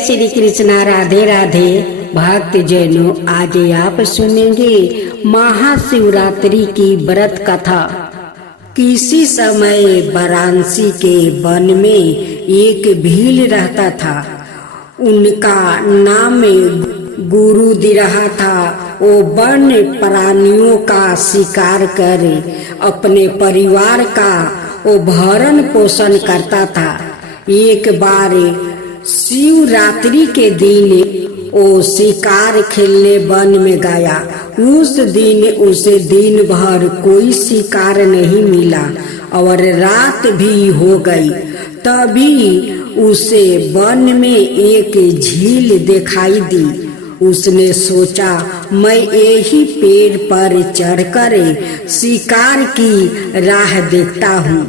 श्री कृष्णा, राधे राधे। भक्त जनों, आज आप सुनेंगे महाशिवरात्रि की व्रत कथा। किसी समय वाराणसी के वन में एक भील रहता था। उनका नाम गुरुदिरहा था। वो वन्य प्राणियों का शिकार कर अपने परिवार का वो भरण पोषण करता था। एक बार शिवरात्रि के दिन वो शिकार खेलने वन में गया। उस दिन उसे दिन भर कोई शिकार नहीं मिला और रात भी हो गई। तभी उसे वन में एक झील दिखाई दी। उसने सोचा, मैं यही पेड़ पर चढ़कर शिकार की राह देखता हूँ।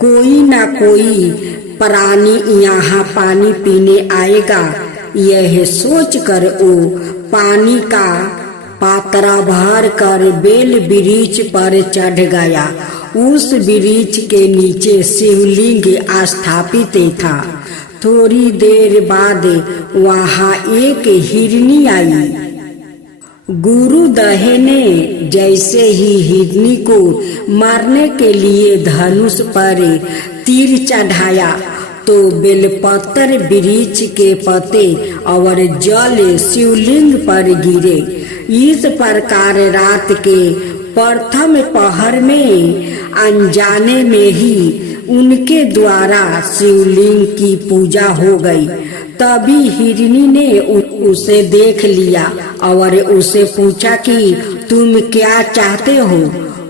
कोई ना कोई प्राणी यहाँ पानी पीने आएगा। यह सोचकर वो पानी का पात्रा भर कर बेल वृक्ष पर चढ़ गया। उस वृक्ष के नीचे शिवलिंग स्थापित था। थोड़ी देर बाद वहाँ एक हिरनी आई। गुरुदहे ने जैसे ही हिरनी को मारने के लिए धनुष पर तीर चढ़ाया तो बेलपत्र वृक्ष के पत्ते और जल शिवलिंग पर गिरे। इस प्रकार रात के प्रथम पहर में अनजाने में ही उनके द्वारा शिवलिंग की पूजा हो गई। तभी हिरनी ने उसे देख लिया और उसे पूछा कि तुम क्या चाहते हो।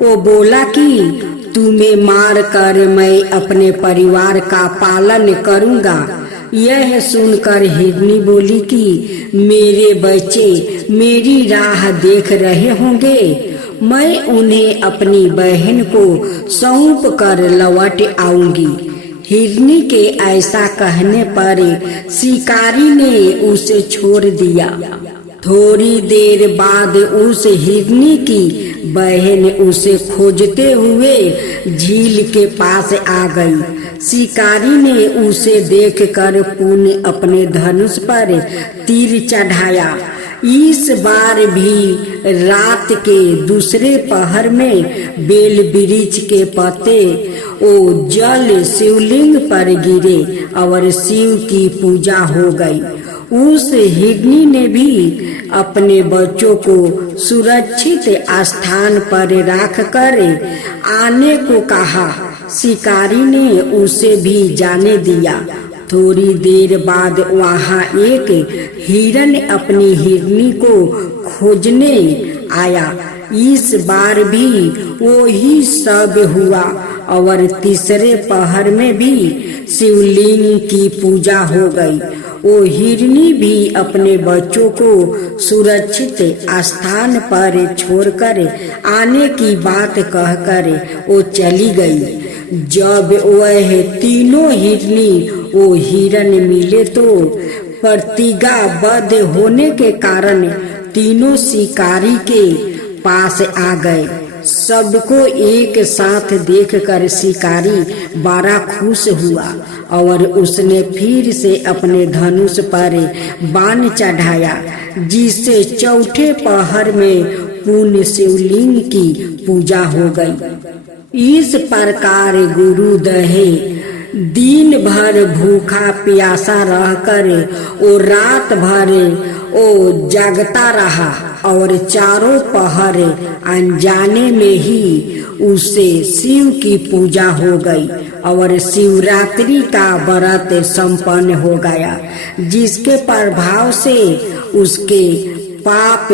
वो बोला कि तुम्हें मार कर मैं अपने परिवार का पालन करूंगा। यह सुनकर हिरनी बोली कि मेरे बच्चे मेरी राह देख रहे होंगे। मैं उन्हें अपनी बहन को सौंप कर लौट आऊंगी। हिरनी के ऐसा कहने पर शिकारी ने उसे छोड़ दिया। थोड़ी देर बाद उस हिरनी की बहन उसे खोजते हुए झील के पास आ गई। शिकारी ने उसे देखकर पुनः अपने धनुष पर तीर चढ़ाया। इस बार भी रात के दूसरे पहर में बेल वृक्ष के पत्ते ओ जल शिवलिंग पर गिरे और शिव की पूजा हो गई। उस हिरनी ने भी अपने बच्चों को सुरक्षित स्थान पर रखकर आने को कहा। शिकारी ने उसे भी जाने दिया। थोड़ी देर बाद वहाँ एक हिरण अपनी हिरनी को खोजने आया। इस बार भी वो ही सब हुआ और तीसरे पहर में भी शिवलिंग की पूजा हो गई। वो हिरनी भी अपने बच्चों को सुरक्षित स्थान पर छोड़कर आने की बात कहकर वो चली गई। जब वह तीनों हिरनी वो हिरण मिले तो प्रतिज्ञाबद्ध होने के कारण तीनों शिकारी के पास आ गए। सबको एक साथ देखकर शिकारी बड़ा खुश हुआ और उसने फिर से अपने धनुष पर बाण चढ़ाया, जिससे चौथे पहर में पुण्य शिवलिंग की पूजा हो गई। इस प्रकार गुरुदहे दिन भर भूखा प्यासा रहकर वो रात भर वो जागता रहा और चारों पहर अनजाने में ही उसे शिव की पूजा हो गई और शिवरात्रि का व्रत संपन्न हो गया, जिसके प्रभाव से उसके पाप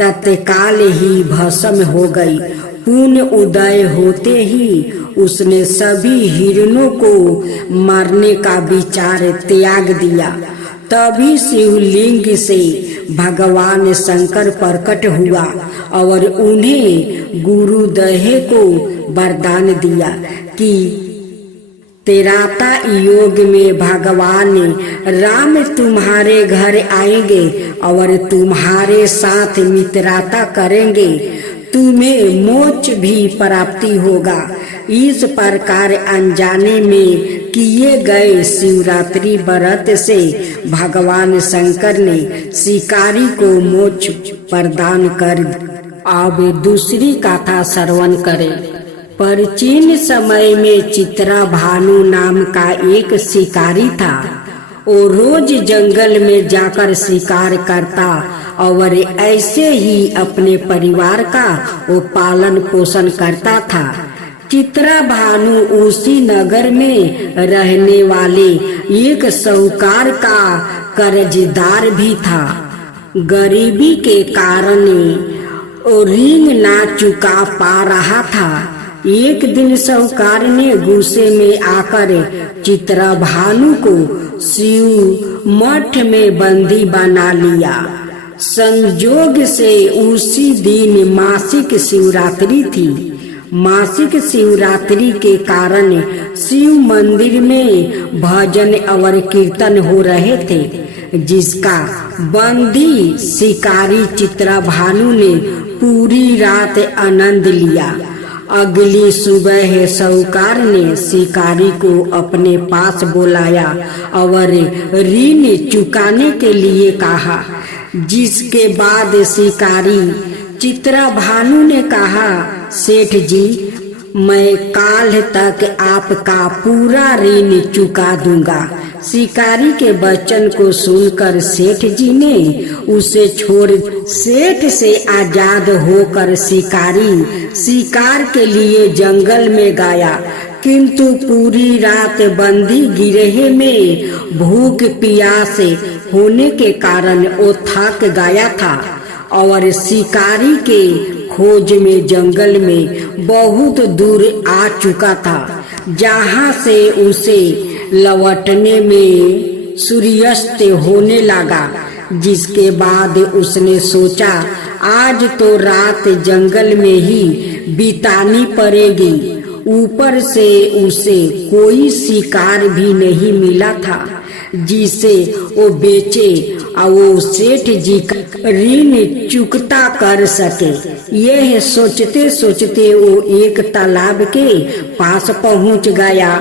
तत्काल ही भस्म हो गई। पुण्य उदय होते ही उसने सभी हिरणों को मारने का विचार त्याग दिया। तभी शिवलिंग से भगवान शंकर प्रकट हुआ और उन्हें गुरुदहे को वरदान दिया कि त्रेता युग में भगवान राम तुम्हारे घर आएंगे और तुम्हारे साथ मित्रता करेंगे। तुम्हें मोक्ष भी प्राप्ति होगा। इस प्रकार अनजाने में किए गए शिवरात्रि व्रत से भगवान शंकर ने शिकारी को मोक्ष प्रदान कर दिया। अब दूसरी कथा श्रवण करें। प्राचीन समय में चित्रभानु नाम का एक शिकारी था। वो रोज जंगल में जाकर शिकार करता और ऐसे ही अपने परिवार का वो पालन पोषण करता था। चित्रभानु उसी नगर में रहने वाले एक साहूकार का कर्जदार भी था। गरीबी के कारण वो ऋण ना चुका पा रहा था। एक दिन साहूकार ने गुस्से में आकर चित्रभानु को शिव मठ में बंदी बना लिया। संयोग से उसी दिन मासिक शिवरात्रि थी। मासिक शिवरात्रि के कारण शिव मंदिर में भजन और कीर्तन हो रहे थे, जिसका बंदी शिकारी चित्रभानु ने पूरी रात आनंद लिया। अगली सुबह साहूकार ने शिकारी को अपने पास बुलाया और ऋण चुकाने के लिए कहा, जिसके बाद शिकारी चित्रभानु ने कहा, सेठ जी, मैं काल तक आपका पूरा ऋण चुका दूंगा। शिकारी के वचन को सुनकर सेठ जी ने उसे छोड़ सेठ से आजाद होकर शिकारी शिकार के लिए जंगल में गया, किंतु पूरी रात बंदी गिरहे में भूख प्यास होने के कारण वो थक गया था और शिकारी के खोज में जंगल में बहुत दूर आ चुका था, जहाँ से उसे लौटने में सूर्यास्त होने लगा। जिसके बाद उसने सोचा, आज तो रात जंगल में ही बितानी पड़ेगी। ऊपर से उसे कोई शिकार भी नहीं मिला था जिसे वो बेचे और वो सेठ जी का ऋण चुकता कर सके। यह सोचते सोचते वो एक तालाब के पास पहुंच गया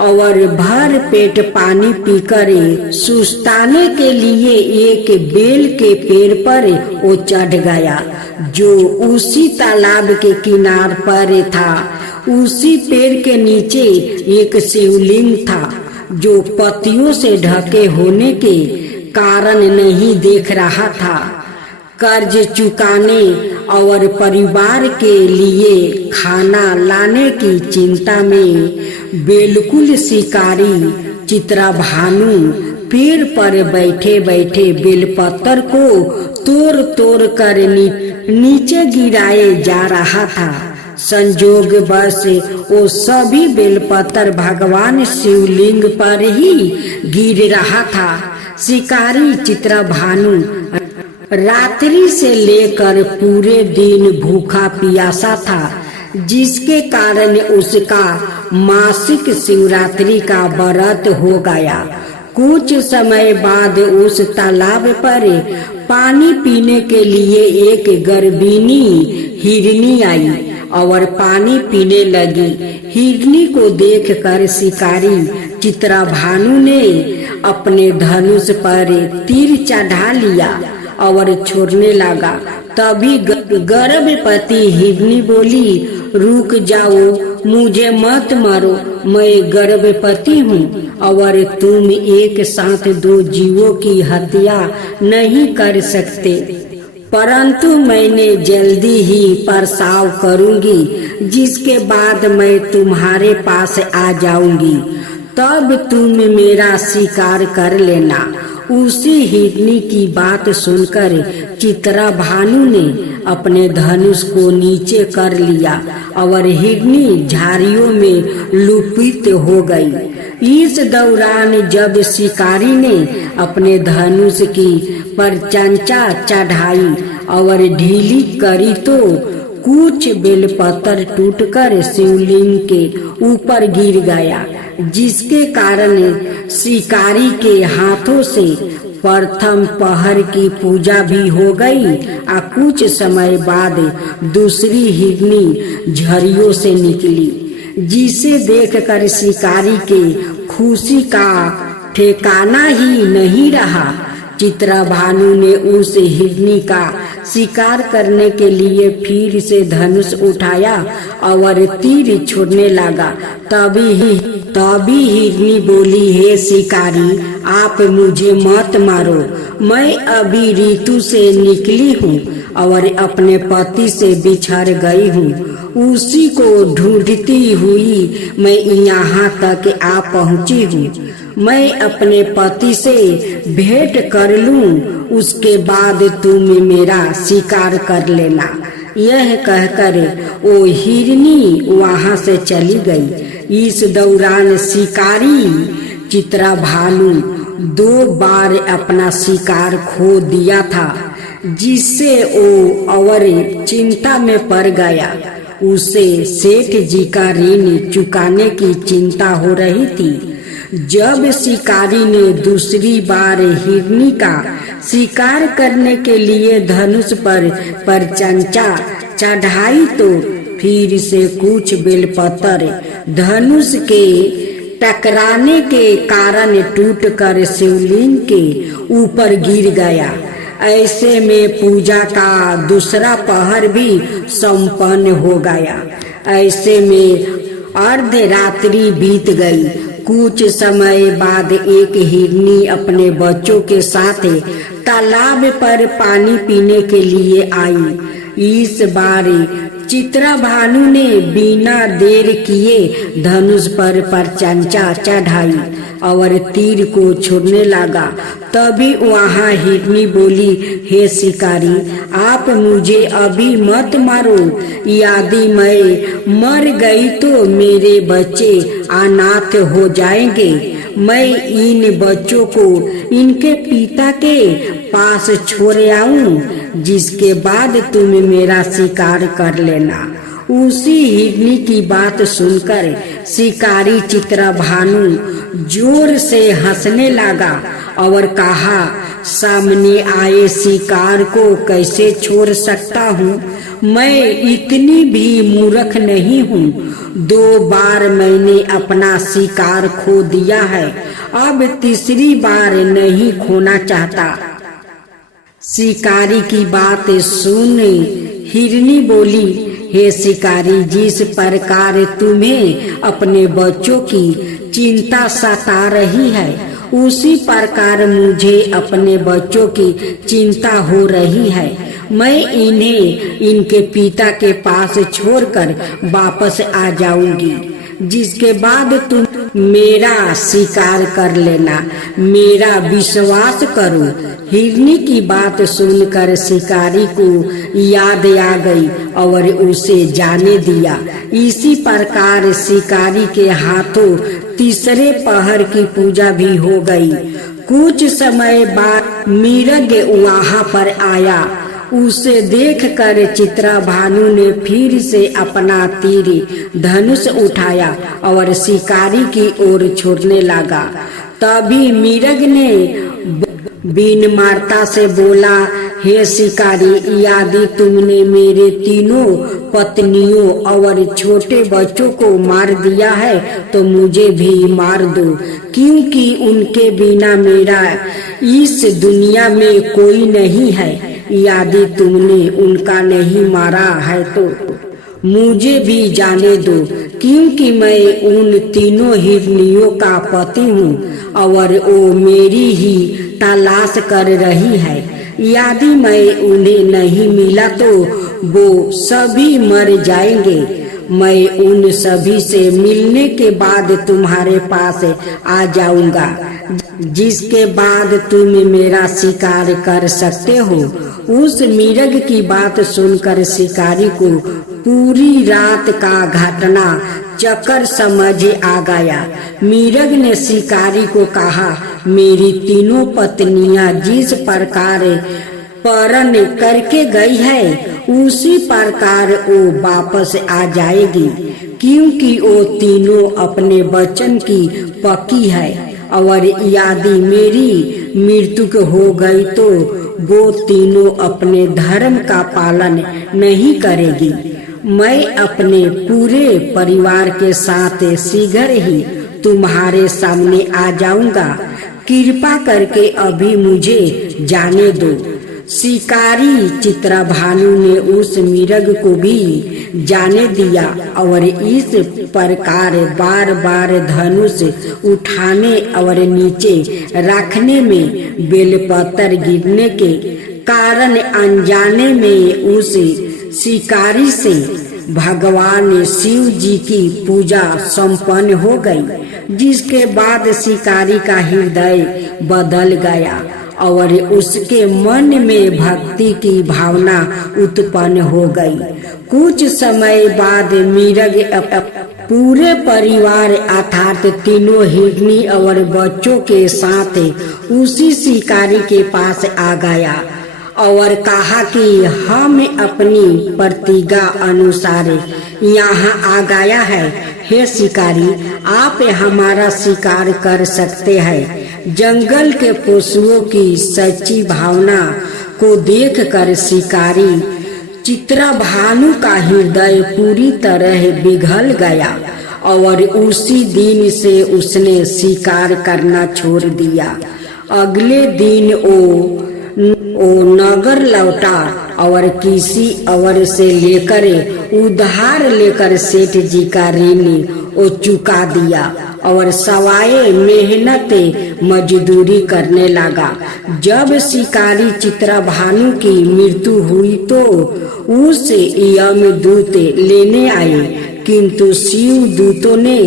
और भर पेट पानी पीकर सुस्ताने के लिए एक बेल के पेड़ पर वो चढ़ गया, जो उसी तालाब के किनार पर था। उसी पेड़ के नीचे एक शिवलिंग था, जो पत्तियों से ढके होने के कारण नहीं देख रहा था। कर्ज चुकाने और परिवार के लिए खाना लाने की चिंता में बिल्कुल शिकारी चित्रभानु पेड़ पर बैठे बैठे बेलपत्र को तोड़ तोड़ कर नीचे गिराए जा रहा था। संजोग बस वो सभी बेलपत्र भगवान शिवलिंग पर ही गिर रहा था। शिकारी चित्रभानु रात्रि से लेकर पूरे दिन भूखा प्यासा था, जिसके कारण उसका मासिक शिवरात्रि का व्रत हो गया। कुछ समय बाद उस तालाब पर पानी पीने के लिए एक गर्भिणी हिरनी आई और पानी पीने लगी। हिरनी को देखकर शिकारी चित्रभानु ने अपने धनुष पर तीर चढ़ा लिया और छोड़ने लगा। तभी गर्भवती हिरनी बोली, रुक जाओ, मुझे मत मारो, मैं गर्भवती हूँ और तुम एक साथ दो जीवों की हत्या नहीं कर सकते, परंतु मैंने जल्दी ही प्रसव करूंगी, जिसके बाद मैं तुम्हारे पास आ जाऊंगी, तब तुम मेरा शिकार कर लेना। उसी हिरनी की बात सुनकर चित्रभानु ने अपने धनुष को नीचे कर लिया और हिरनी झाड़ियों में लुप्त हो गई। इस दौरान जब शिकारी ने अपने धनुष की परचंचा चढ़ाई और ढीली करी तो कुछ बेलपत्र टूटकर शिवलिंग के ऊपर गिर गया, जिसके कारण शिकारी के हाथों से प्रथम पहर की पूजा भी हो गई। और कुछ समय बाद दूसरी हिरनी झरियों से निकली, जिसे देखकर शिकारी के खुशी का ठिकाना ही नहीं रहा। चित्रभानु ने उस हिरनी का शिकार करने के लिए फिर से धनुष उठाया और तीर छोड़ने लगा। तभी हिरनी बोली, हे शिकारी, आप मुझे मत मारो, मैं अभी ऋतु से निकली हूँ और अपने पति से बिछड़ गई हूँ। उसी को ढूंढती हुई मैं यहाँ तक आ पहुँची हूँ। मैं अपने पति से भेंट कर लूं, उसके बाद तुम मेरा शिकार कर लेना। यह कहकर वो हिरनी वहां से चली गई। इस दौरान शिकारी चित्रभानु 2 बार अपना शिकार खो दिया था, जिससे वो और चिंता में पड़ गया। उसे सेठ जी का ऋण चुकाने की चिंता हो रही थी। जब शिकारी ने दूसरी बार हिरनी का शिकार करने के लिए धनुष पर चंचा चढ़ाई तो फिर से कुछ बेलपत्र धनुष के टकराने के कारण टूटकर शिवलिंग के ऊपर गिर गया। ऐसे में पूजा का दूसरा पहर भी संपन्न हो गया। ऐसे में अर्धरात्रि बीत गई। कुछ समय बाद एक हिरनी अपने बच्चों के साथ तालाब पर पानी पीने के लिए आई। इस बार चित्रभानु ने बिना देर किए धनुष पर चंचा चढ़ाई और तीर को छोड़ने लगा। तभी वहाँ हिरनी बोली, हे शिकारी, आप मुझे अभी मत मारो, यदि मैं मर गई तो मेरे बच्चे अनाथ हो जाएंगे। मैं इन बच्चों को इनके पिता के पास छोड़ आऊं, जिसके बाद तुम मेरा शिकार कर लेना। उसी हिरनी की बात सुनकर शिकारी चित्रभानु जोर से हंसने लगा और कहा, सामने आए शिकार को कैसे छोड़ सकता हूँ? मैं इतनी भी मूर्ख नहीं हूँ। 2 बार मैंने अपना शिकार खो दिया है, अब तीसरी बार नहीं खोना चाहता। शिकारी की बात सुन हिरनी बोली, हे शिकारी, जिस प्रकार तुम्हें अपने बच्चों की चिंता सता रही है, उसी प्रकार मुझे अपने बच्चों की चिंता हो रही है। मैं इन्हें इनके पिता के पास छोड़कर वापस आ जाऊंगी, जिसके बाद तुम मेरा शिकार कर लेना। मेरा विश्वास करो। हिरनी की बात सुनकर शिकारी को याद आ गई और उसे जाने दिया। इसी प्रकार शिकारी के हाथों तीसरे पहर की पूजा भी हो गई। कुछ समय बाद मिर्ग वहाँ पर आया। उसे देखकर चित्रभानु ने फिर से अपना तीर धनुष उठाया और शिकारी की ओर छोड़ने लगा। तभी मिर्ग ने बिन मारता से बोला, हे शिकारी, यदि तुमने मेरे तीनों पत्नियों और छोटे बच्चों को मार दिया है तो मुझे भी मार दो, क्योंकि उनके बिना मेरा इस दुनिया में कोई नहीं है। यदि तुमने उनका नहीं मारा है तो मुझे भी जाने दो, क्योंकि मैं उन तीनों हिरनियों का पति हूँ और वो मेरी ही तलाश कर रही है। यदि मैं उन्हें नहीं मिला तो वो सभी मर जाएंगे। मैं उन सभी से मिलने के बाद तुम्हारे पास आ जाऊंगा, जिसके बाद तुम मेरा शिकार कर सकते हो। उस मिर्ग की बात सुनकर शिकारी को पूरी रात का घटना चक्कर समझ आ गया। मिर्ग ने शिकारी को कहा, मेरी तीनों पत्नियां जिस प्रकार परण करके गई है, उसी प्रकार वो वापस आ जाएगी, क्योंकि वो तीनों अपने वचन की पक्की है। और यदि मेरी मृत्यु हो गई तो वो तीनों अपने धर्म का पालन नहीं करेगी। मैं अपने पूरे परिवार के साथ शीघ्र ही तुम्हारे सामने आ जाऊंगा। कृपा करके अभी मुझे जाने दो। शिकारी चित्रभानु ने उस मिर्ग को भी जाने दिया और इस प्रकार बार बार धनुष उठाने और नीचे रखने में बेलपत्र गिरने के कारण अनजाने में उस शिकारी से भगवान शिव जी की पूजा संपन्न हो गई, जिसके बाद शिकारी का हृदय बदल गया और उसके मन में भक्ति की भावना उत्पन्न हो गई। कुछ समय बाद मिर्ग पूरे परिवार अर्थात तीनों हिरनी और बच्चों के साथ उसी शिकारी के पास आ गया और कहा कि हम अपनी प्रतिज्ञा अनुसार यहाँ आ गया है। हे शिकारी, आप हमारा शिकार कर सकते हैं। जंगल के पशुओं की सच्ची भावना को देखकर शिकारी चित्रभानु का हृदय पूरी तरह पिघल गया और उसी दिन से उसने शिकार करना छोड़ दिया। अगले दिन वो नगर लौटा और किसी और से लेकर उधार लेकर सेठ जी का ऋण वो चुका दिया और सवाए मेहनत मजदूरी करने लगा। जब शिकारी चित्रभानु की मृत्यु हुई तो उस यमदूत लेने आए, किंतु शिव दूतों ने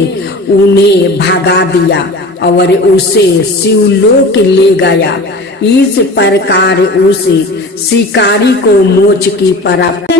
उन्हें भगा दिया और उसे शिवलोक ले गया। इस प्रकार उस शिकारी को मोक्ष की प्राप्ति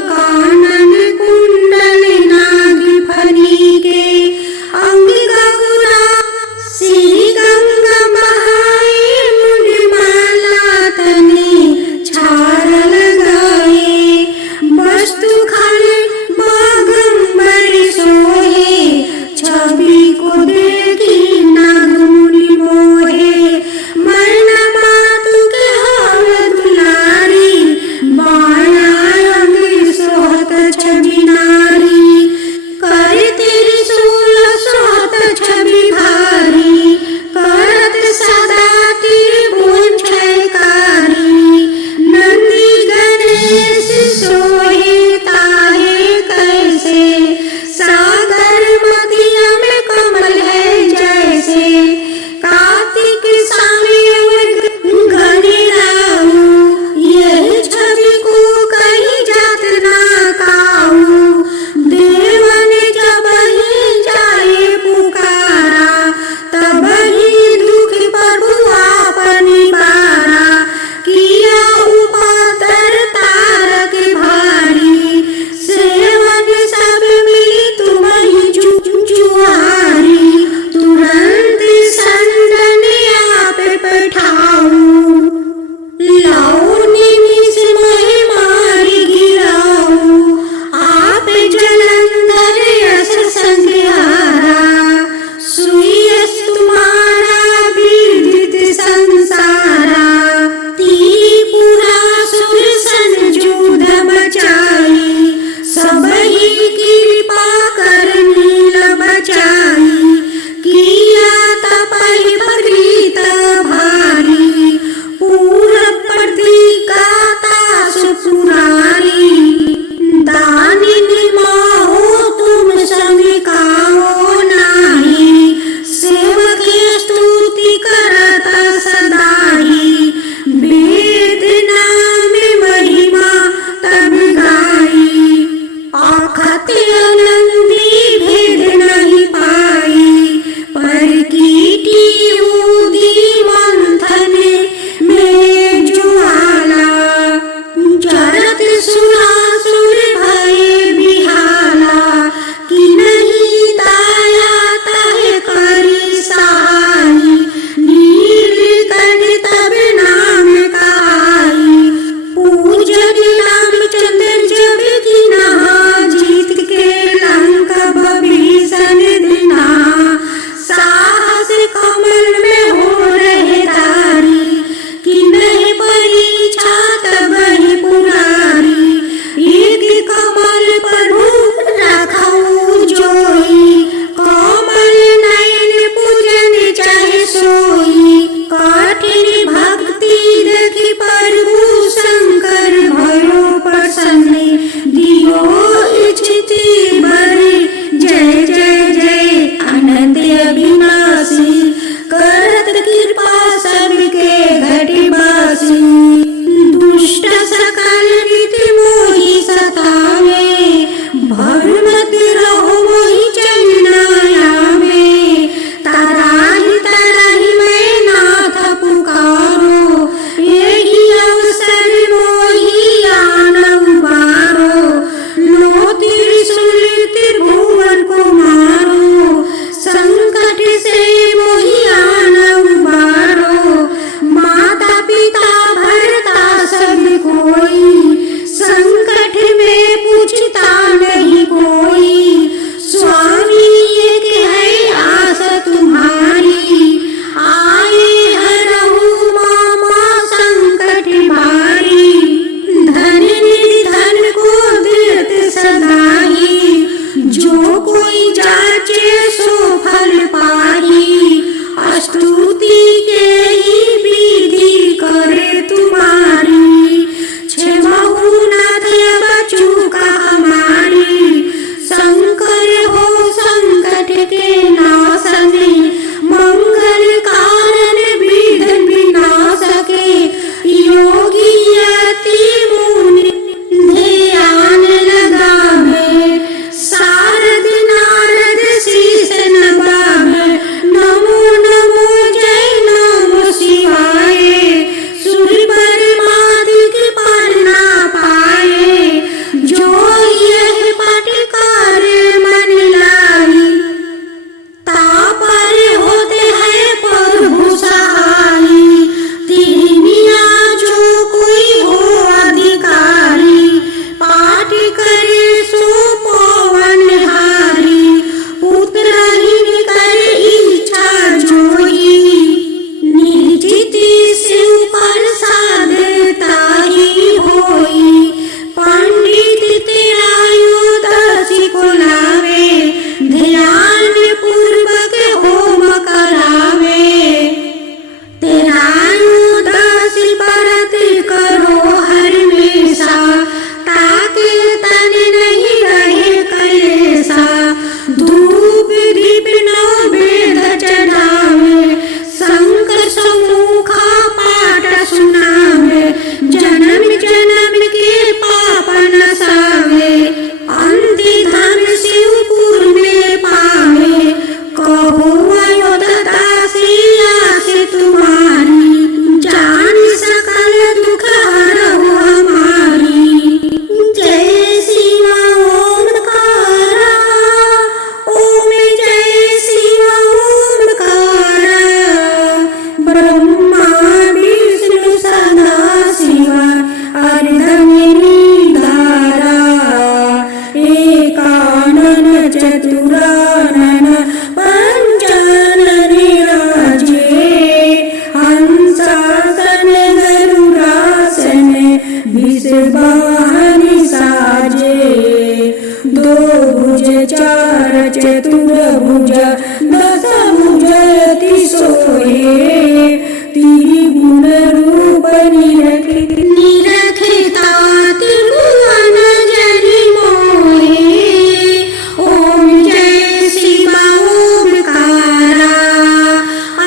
कानन कुंडल नाग त्रिगुण रूप निरखता त्रिभुवन जनि मोहे। ओम जय शिव ओमकारा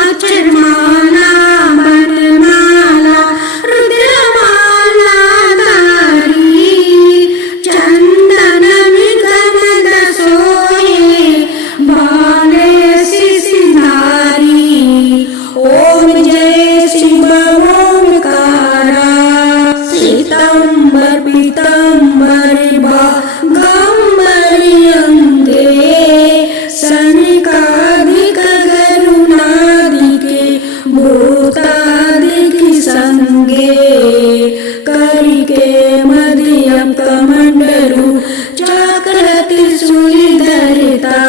अक्षर माला बनमाला रुद्रमाला धारी चंदन निगम सोहे बाले सिंहारी। ओम जय शिव ओमकारा सीतंबर पीतंबर गंबर अंगे सनिकादिक गरुणादिके भूतादिक संगे करिके मध्यम कमंडलु चक्र त्रिशूलधरता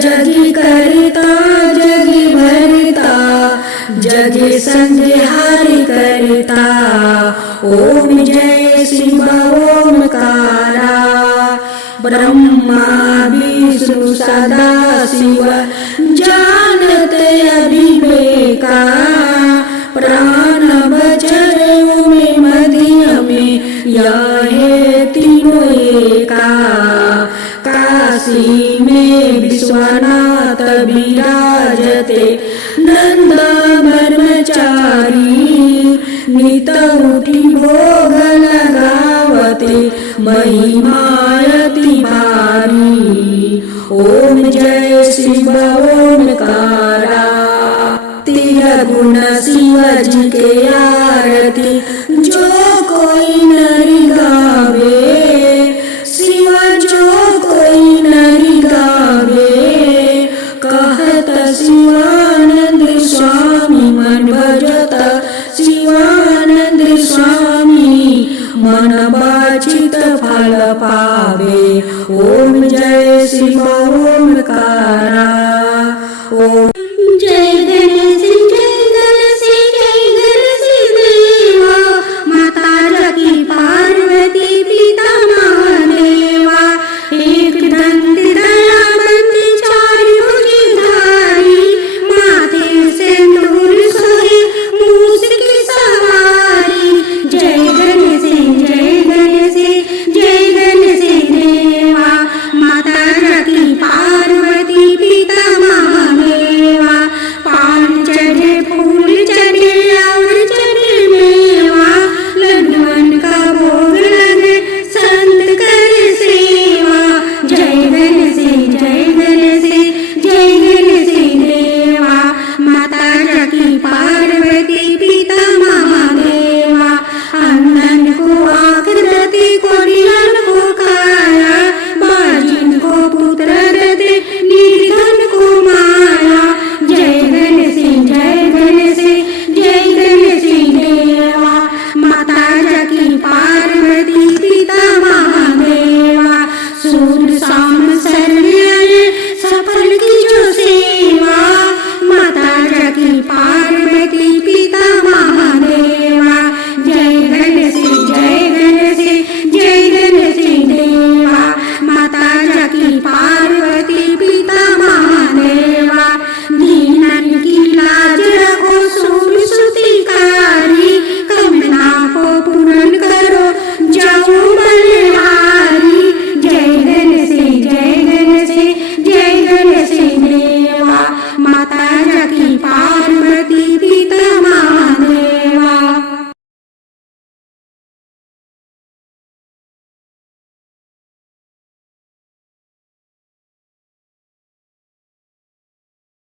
जगि करता जगि भरता जगि संहार करता। ओम जय शिव ओमकारा ब्रह्मा विष्णु सदा शिव जानते अभिवेका प्राण बचर में मध्य में यह तीनों एका। काशी में विश्वनाथ विराजते नंद ब्रह्मचारी नित उठी भोग लगावते महिमायति भारी। ओम जय शिव ओमकारा त्रिगुण शिव जी के आरती जो कोई नरि गावे शिव जो कोई नरि गावे कहत शिवानंद स्वामी मन भजत शिवानंद स्वामी मन वांछित फल पावे। ओम जय शिव ओमकारा। ओम जय गणेश देवा माता जगती पार्वती पिता महादेवा एक दंत दयावंत चारि भुजधारी माथे सिंदूर सोहे मूस की सवारी। जय गणेश देवा माता जगती पार्वती पिता महादेवा पान चढ़े फूल चढ़े और चढ़े मेवा लड्डुअन का भोग लगे संत करे सेवा। जय गणेश देवा माता जगती पार्वती पिता महादेवा अंधन को आकृति कोरियन को काया बाजिन को पुत्र दे निर्धन को माया। जय गणेश देवा माता जगती पार्वती पिता महादेवा सूर्य शाम शरण्य सफल की जो सेवा माता जगती पार्वती पिता महादेवा। जय गणेश देवा माता जगती पार्वती पिता महादेवा दीनन की लाज रखो सूर सुतिकारी कमना को पूर्ण करो जाओ बलिहारी। जय गणेश देवा माता जगती